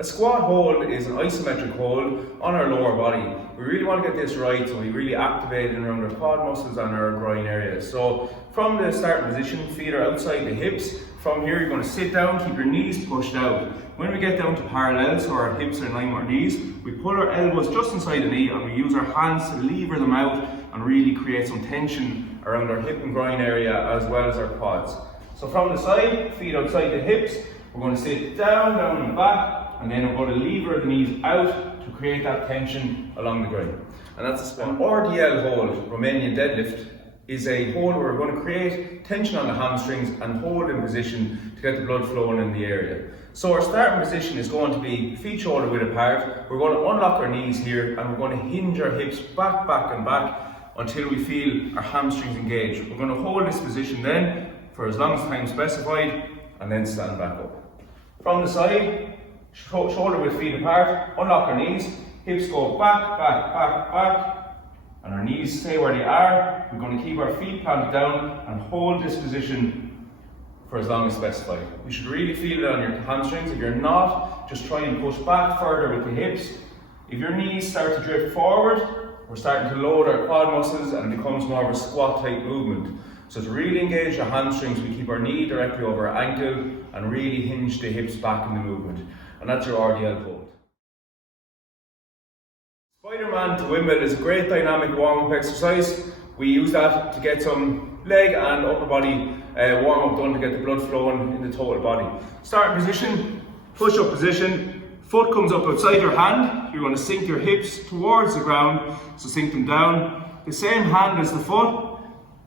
A squat hold is an isometric hold on our lower body. We really want to get this right, so we really activate and around our quad muscles and our groin areas. So from the starting position, feet are outside the hips. From here you're going to sit down, keep your knees pushed out. When we get down to parallel, so our hips are in line with our knees, we pull our elbows just inside the knee and we use our hands to lever them out and really create some tension around our hip and groin area as well as our quads. So from the side, feet outside the hips, we're going to sit down and back, and then we're going to lever the knees out to create that tension along the groin. And that's a squat. An RDL hold, Romanian deadlift, is a hold where we're going to create tension on the hamstrings and hold in position to get the blood flowing in the area. So our starting position is going to be feet shoulder width apart. We're going to unlock our knees here and we're going to hinge our hips back, back and back until we feel our hamstrings engage. We're going to hold this position then for as long as time specified and then stand back up. From the side, shoulder width feet apart, unlock our knees, hips go back, back, back, back, and our knees stay where they are. We're going to keep our feet planted down and hold this position for as long as specified. You should really feel it on your hamstrings. If you're not, just try and push back further with the hips. If your knees start to drift forward, we're starting to load our quad muscles and it becomes more of a squat type movement. So to really engage the hamstrings, we keep our knee directly over our ankle and really hinge the hips back in the movement. And that's your RDL hold. Spiderman to Windmill is a great dynamic warm-up exercise. We use that to get some leg and upper body warm-up done to get the blood flowing in the total body. Starting position, push-up position, foot comes up outside your hand. You're going to sink your hips towards the ground, so sink them down. The same hand as the foot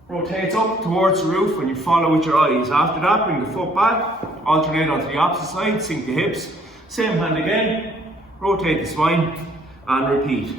rotates up towards the roof when you follow with your eyes. After that, bring the foot back, alternate onto the opposite side, sink the hips. Same hand again, rotate the spine and repeat.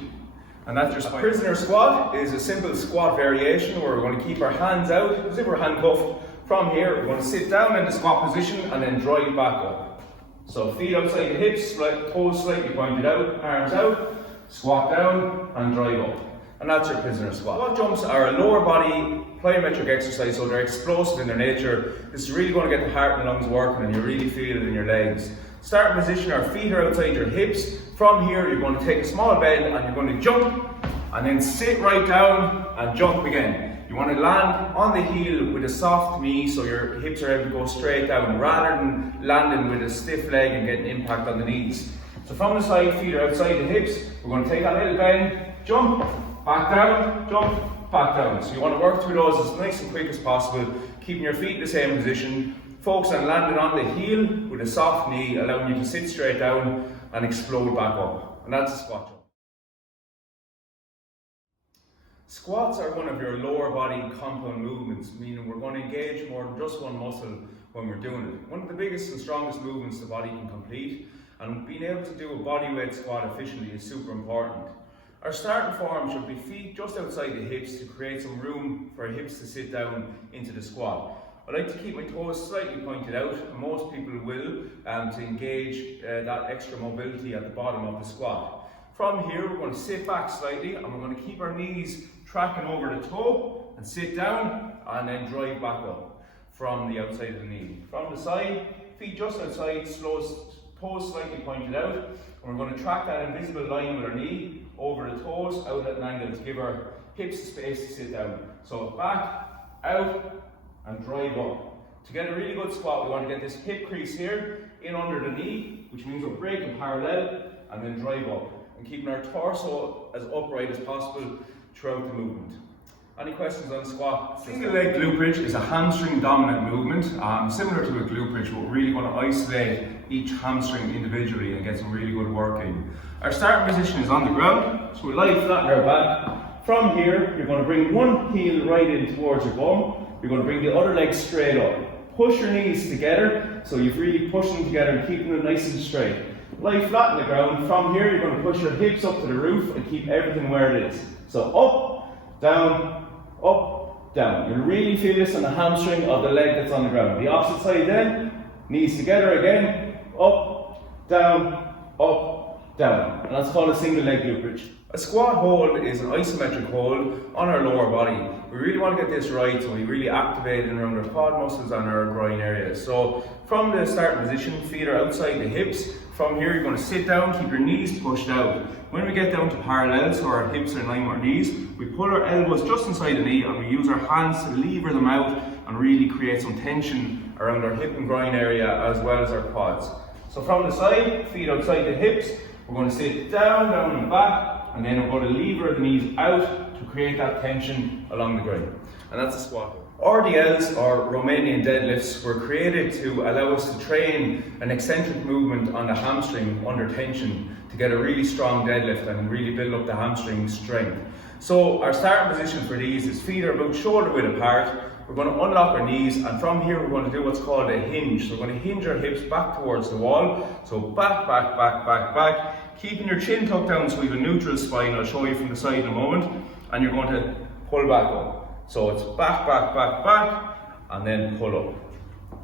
And that's your spine. A prisoner squat is a simple squat variation where we're going to keep our hands out as if we're handcuffed. From here, we're going to sit down in the squat position and then drive back up. So feet outside the hips, toes slightly pointed out, arms out, squat down and drive up. And that's your prisoner squat. Squat jumps are a lower body plyometric exercise, so they're explosive in their nature. This is really going to get the heart and lungs working and you really feel it in your legs. Starting position, our feet are outside your hips. From here, you're going to take a small bend and you're going to jump and then sit right down and jump again. You want to land on the heel with a soft knee so your hips are able to go straight down rather than landing with a stiff leg and getting impact on the knees. So from the side, feet are outside the hips. We're going to take that little bend, jump, back down, jump, back down. So you want to work through those as nice and quick as possible, keeping your feet in the same position. Focus on landing on the heel with a soft knee, allowing you to sit straight down and explode back up. And that's a squat jump. Squats are one of your lower body compound movements, meaning we're going to engage more than just one muscle when we're doing it. One of the biggest and strongest movements the body can complete, and being able to do a bodyweight squat efficiently is super important. Our starting form should be feet just outside the hips to create some room for our hips to sit down into the squat. I like to keep my toes slightly pointed out, and most people will, to engage that extra mobility at the bottom of the squat. From here, we're going to sit back slightly and we're going to keep our knees tracking over the toe and sit down and then drive back up from the outside of the knee. From the side, feet just outside, toes slightly pointed out, and we're going to track that invisible line with our knee over the toes out at an angle to give our hips space to sit down. So back, out, and drive up. To get a really good squat, we want to get this hip crease here in under the knee, which means we're breaking parallel, and then drive up and keeping our torso as upright as possible throughout the movement. Any questions on squat? Single leg glute bridge is a hamstring dominant movement, similar to a glute bridge, but we're really going to isolate each hamstring individually and get some really good work in. Our starting position is on the ground, so we lie flat on our back. From here, you're going to bring one heel right in towards your bum. You're going to bring the other leg straight up. Push your knees together, so you've really pushed them together and keeping them nice and straight. Lie flat on the ground. From here, you're going to push your hips up to the roof and keep everything where it is. So up, down, up, down. You'll really feel this on the hamstring of the leg that's on the ground. The opposite side then, knees together again, up, down, down. And that's called a single leg glute bridge. A squat hold is an isometric hold on our lower body. We really want to get this right, so we really activate and around our quad muscles and our groin areas. So from the starting position, feet are outside the hips. From here you're going to sit down, keep your knees pushed out. When we get down to parallel, so our hips are in line with our knees, we pull our elbows just inside the knee and we use our hands to lever them out and really create some tension around our hip and groin area as well as our quads. So from the side, feet outside the hips, we're going to sit down and back, and then we're going to lever the knees out to create that tension along the groin. And that's a squat. RDLs, or Romanian deadlifts, were created to allow us to train an eccentric movement on the hamstring under tension to get a really strong deadlift and really build up the hamstring strength. So our starting position for these is feet are about shoulder width apart. We're going to unlock our knees, and from here we're going to do what's called a hinge. So we're going to hinge our hips back towards the wall. So back, back, back, back, back. Keeping your chin tucked down so we have a neutral spine. I'll show you from the side in a moment. And you're going to pull back up. So it's back, back, back, back, and then pull up.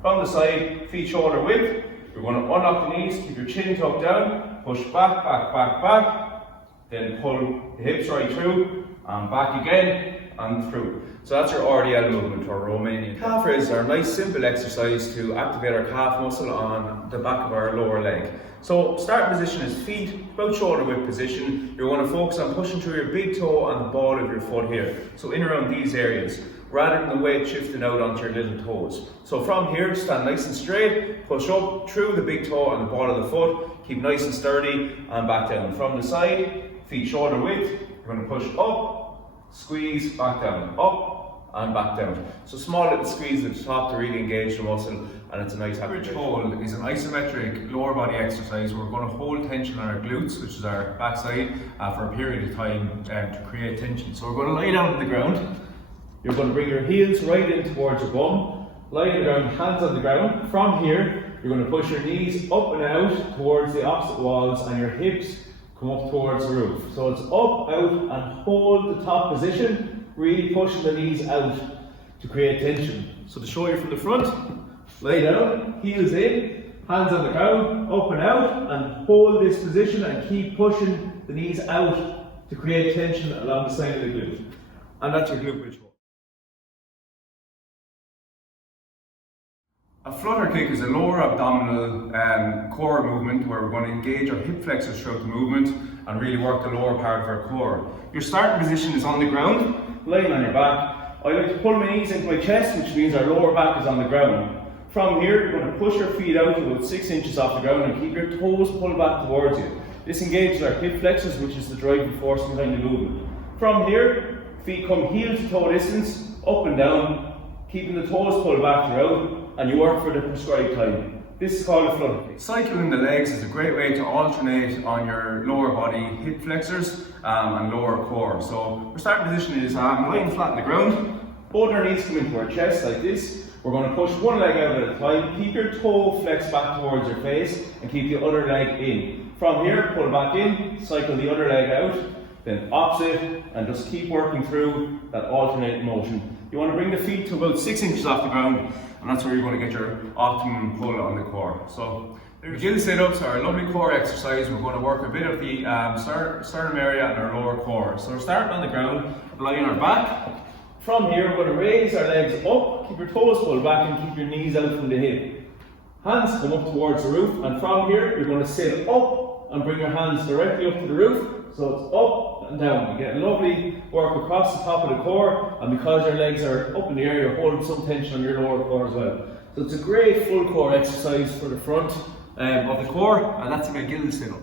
From the side, feet shoulder width. You're going to unlock the knees, keep your chin tucked down, push back, back, back, back. Then pull the hips right through, and back again, and through. So that's your RDL movement, or Romanian. Calf raises are a nice simple exercise to activate our calf muscle on the back of our lower leg. So starting position is feet, about shoulder width position. You're going to focus on pushing through your big toe and the ball of your foot here. So in around these areas, rather than the weight shifting out onto your little toes. So from here, stand nice and straight, push up through the big toe and the ball of the foot, keep nice and sturdy, and back down. From the side, feet shoulder width, you're going to push up, squeeze, back down, up, and back down. So small little squeeze at the top to really engage the muscle, and it's a nice bridge hold is an isometric lower body exercise where we're going to hold tension on our glutes, which is our backside, for a period of time to create tension. So we're going to lie down on the ground. You're going to bring your heels right in towards your bum, lie on the ground, hands on the ground. From here, you're going to push your knees up and out towards the opposite walls, and your hips come up towards the roof. So it's up, out, and hold the top position, really pushing the knees out to create tension. So to show you from the front, lie down, heels in, hands on the ground, up and out, and hold this position and keep pushing the knees out to create tension along the side of the glute. And that's your glute bridge hold. A flutter kick is a lower abdominal core movement where we're going to engage our hip flexors throughout the movement and really work the lower part of our core. Your starting position is on the ground, lying on your back. I like to pull my knees into my chest, which means our lower back is on the ground. From here, you're going to push your feet out about 6 inches off the ground and keep your toes pulled back towards you. This engages our hip flexors, which is the driving force behind the movement. From here, feet come heel to toe distance, up and down, keeping the toes pulled back throughout, and you work for the prescribed time. This is called a flutter kick. Cycling the legs is a great way to alternate on your lower body hip flexors and lower core. So our starting position is lying flat on the ground. Both our knees come into our chest like this. We're going to push one leg out at a time. Keep your toe flexed back towards your face and keep the other leg in. From here, pull back in, cycle the other leg out, then opposite, and just keep working through that alternate motion. You want to bring the feet to about 6 inches off the ground, and that's where you're going to get your optimum pull on the core. So the gill sit-ups are a lovely core exercise. We're going to work a bit of the sternum area and our lower core. So we're starting on the ground, lying on our back. From here, we're going to raise our legs up, keep your toes pulled back and keep your knees out from the hip. Hands come up towards the roof, and from here, you're going to sit up and bring your hands directly up to the roof. So it's up and down. You get a lovely work across the top of the core, and because your legs are up in the air, you're holding some tension on your lower core as well. So it's a great full core exercise for the front of the core, and that's a gill sit-up.